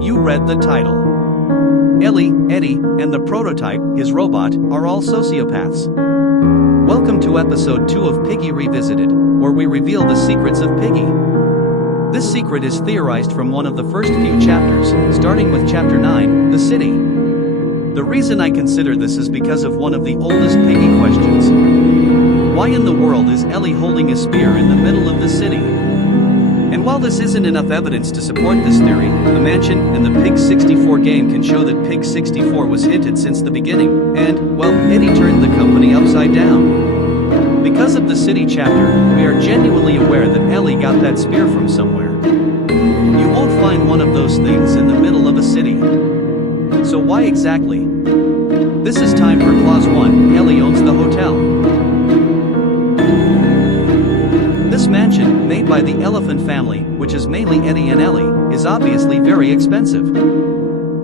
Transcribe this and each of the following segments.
You read the title. Ellie, Eddie, and the prototype, his robot, are all sociopaths. Welcome to episode 2 of Piggy Revisited, where we reveal the secrets of Piggy. This secret is theorized from one of the first few chapters, starting with chapter 9, The City. The reason I consider this is because of one of the oldest Piggy questions. Why in the world is Ellie holding a spear in the middle of the city? And while this isn't enough evidence to support this theory, the mansion and the Pig 64 game can show that Pig 64 was hinted since the beginning, and, well, Eddie turned the company upside down. Because of the city chapter, we are genuinely aware that Ellie got that spear from somewhere. You won't find one of those things in the middle of a city. So why exactly? This is time for Clause 1, Ellie owns the hotel. This mansion, made by the Elephant family, which is mainly Eddie and Ellie, is obviously very expensive.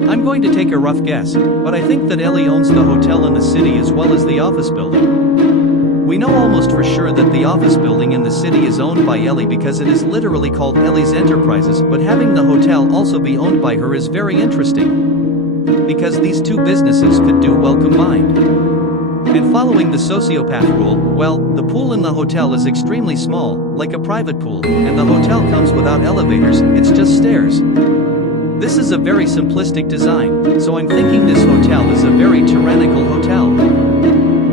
I'm going to take a rough guess, but I think that Ellie owns the hotel in the city as well as the office building. We know almost for sure that the office building in the city is owned by Ellie because it is literally called Ellie's Enterprises, but having the hotel also be owned by her is very interesting. Because these two businesses could do well combined. And following the sociopath rule, well, the pool in the hotel is extremely small, like a private pool, and the hotel comes without elevators, it's just stairs. This is a very simplistic design, so I'm thinking this hotel is a very tyrannical hotel.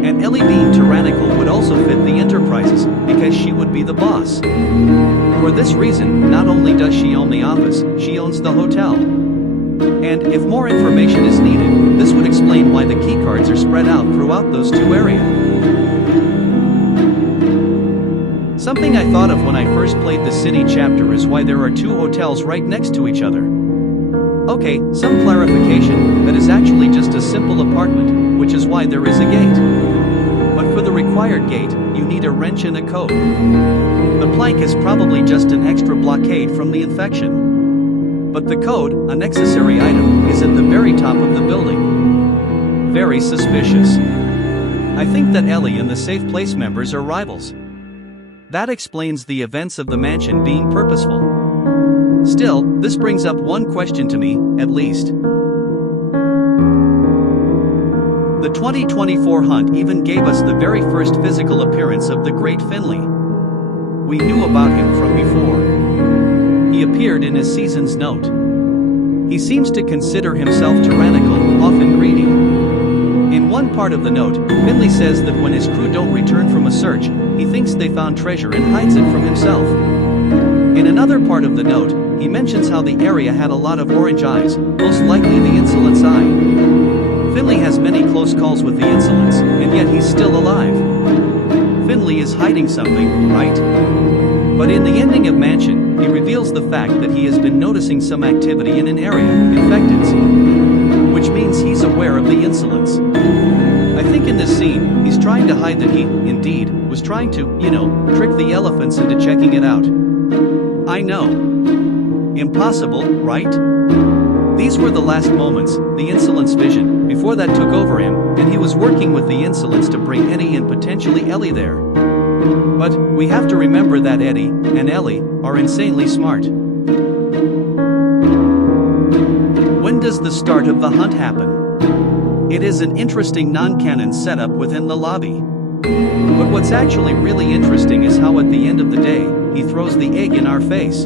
And Ellie being tyrannical would also fit the Enterprises, because she would be the boss. For this reason, not only does she own the office, she owns the hotel. And if more information is needed, this would explain why the keycards are spread out throughout those two areas. Something I thought of when I first played the city chapter is why there are two hotels right next to each other. Okay, some clarification, that is actually just a simple apartment, which is why there is a gate. But for the required gate, you need a wrench and a code. The plank is probably just an extra blockade from the infection. But the code, a necessary item, is at the very top of the building. Very suspicious. I think that Ellie and the Safe Place members are rivals. That explains the events of the mansion being purposeful. Still, this brings up one question to me, at least. The 2024 hunt even gave us the very first physical appearance of the great Finley. We knew about him from before. He appeared in his season's note. He seems to consider himself tyrannical, often greedy. In one part of the note, Finley says that when his crew don't return from a search, he thinks they found treasure and hides it from himself. In another part of the note, he mentions how the area had a lot of orange eyes, most likely the insolence eye. Finley has many close calls with the insolence, and yet he's still alive. Finley is hiding something, right? But in the ending of Mansion, he reveals the fact that he has been noticing some activity in an area, infecteds. Which means he's aware of the insolence. I think in this scene, he's trying to hide that he, indeed, was trying to, trick the elephants into checking it out. I know. Impossible, right? These were the last moments, the insolence vision, before that took over him, and he was working with the insolence to bring Eddie and potentially Ellie there. But, we have to remember that Eddie and Ellie are insanely smart. When does the start of the hunt happen? It is an interesting non-canon setup within the lobby. But what's actually really interesting is how at the end of the day, he throws the egg in our face.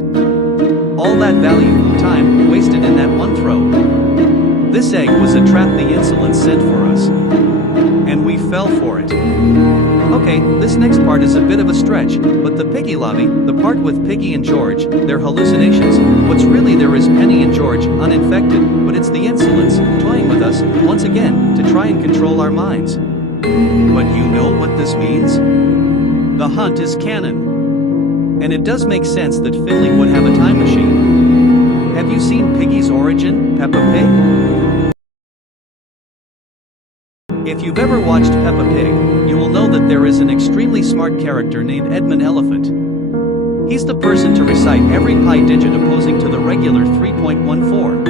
All that value, time, wasted in that one throw. This egg was a trap the insolence sent for us. And we fell for it. Okay, this next part is a bit of a stretch, but the Piggy lobby, the part with Piggy and George, their hallucinations, what's really there is Penny and George, uninfected, but it's the insolence, toying with us, once again, to try and control our minds. But you know what this means? The hunt is canon. And it does make sense that Finley would have a time machine. Have you seen Piggy's origin, Peppa Pig? If you've ever watched Peppa Pig, you will know that there is an extremely smart character named Edmund Elephant. He's the person to recite every pi digit opposing to the regular 3.14.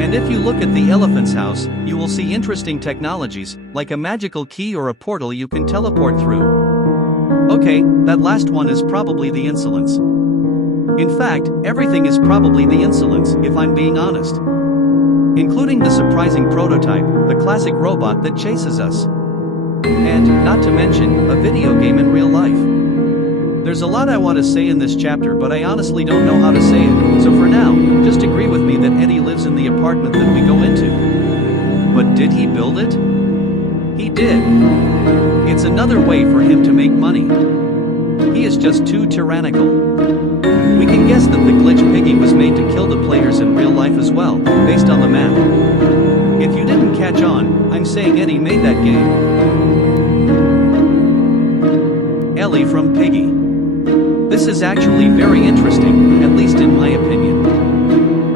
And if you look at the elephant's house, you will see interesting technologies, like a magical key or a portal you can teleport through. Okay, that last one is probably the insolence. In fact, everything is probably the insolence, if I'm being honest. Including the surprising prototype, the classic robot that chases us. And, not to mention, a video game in real life. There's a lot I want to say in this chapter, but I honestly don't know how to say it, so for now, just agree with me that Eddie lives in the apartment that we go into. But did he build it? He did. It's another way for him to make money. He is just too tyrannical. We can guess that the glitch Piggy was made to kill the players in real life as well, based on the map. If you didn't catch on, I'm saying Eddie made that game. Ellie from Piggy. This is actually very interesting, at least in my opinion.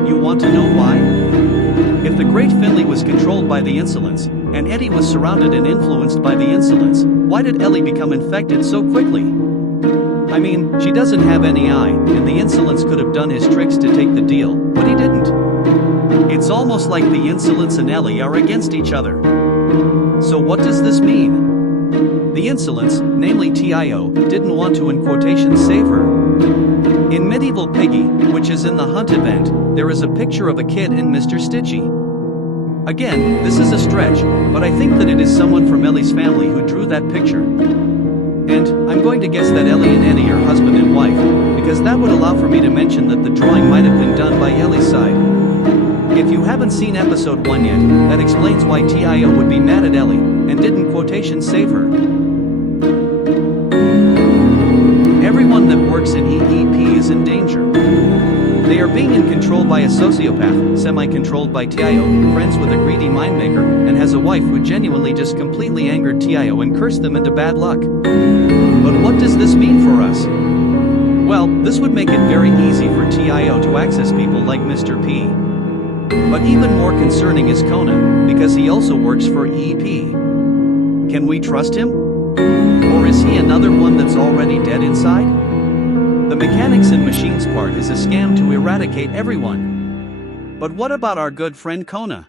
You want to know why? If the great Finley was controlled by the insolence, and Eddie was surrounded and influenced by the insolence, why did Ellie become infected so quickly? I mean, she doesn't have any eye, and the insolence could have done his tricks to take the deal, but he didn't. It's almost like the insolence and Ellie are against each other. So what does this mean? The insolence, namely TIO, didn't want to in quotations save her. In Medieval Piggy, which is in the Hunt event, there is a picture of a kid and Mr. Stitchy. Again, this is a stretch, but I think that it is someone from Ellie's family who drew that picture. And, I'm going to guess that Ellie and Eddie are husband and wife, because that would allow for me to mention that the drawing might have been done by Ellie's side. If you haven't seen episode 1 yet, that explains why TIO would be mad at Ellie, and did in quotations save her. Everyone that works in EEP is in danger. They are being in control by a sociopath, semi-controlled by TIO, friends with a greedy mindmaker, and has a wife who genuinely just completely angered TIO and cursed them into bad luck. But what does this mean for us? Well, this would make it very easy for TIO to access people like Mr. P. But even more concerning is Kona, because he also works for EEP. Can we trust him? Or is he another one that's already dead inside? The mechanics and machines part is a scam to eradicate everyone. But what about our good friend Kona?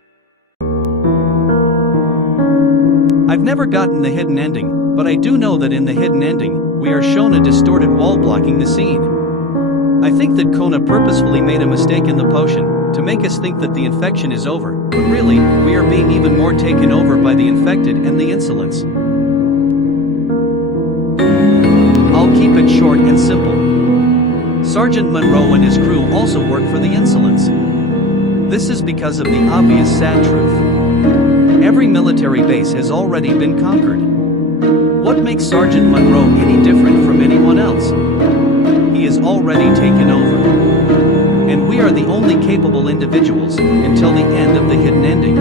I've never gotten the hidden ending, but I do know that in the hidden ending, we are shown a distorted wall blocking the scene. I think that Kona purposefully made a mistake in the potion, to make us think that the infection is over, but really, we are being even more taken over by the infected and the insolence. I'll keep it short and simple. Sergeant Monroe and his crew also work for the insolence. This is because of the obvious sad truth. Every military base has already been conquered. What makes Sergeant Monroe any different from anyone else? He is already taken over. And we are the only capable individuals, until the end of the hidden ending.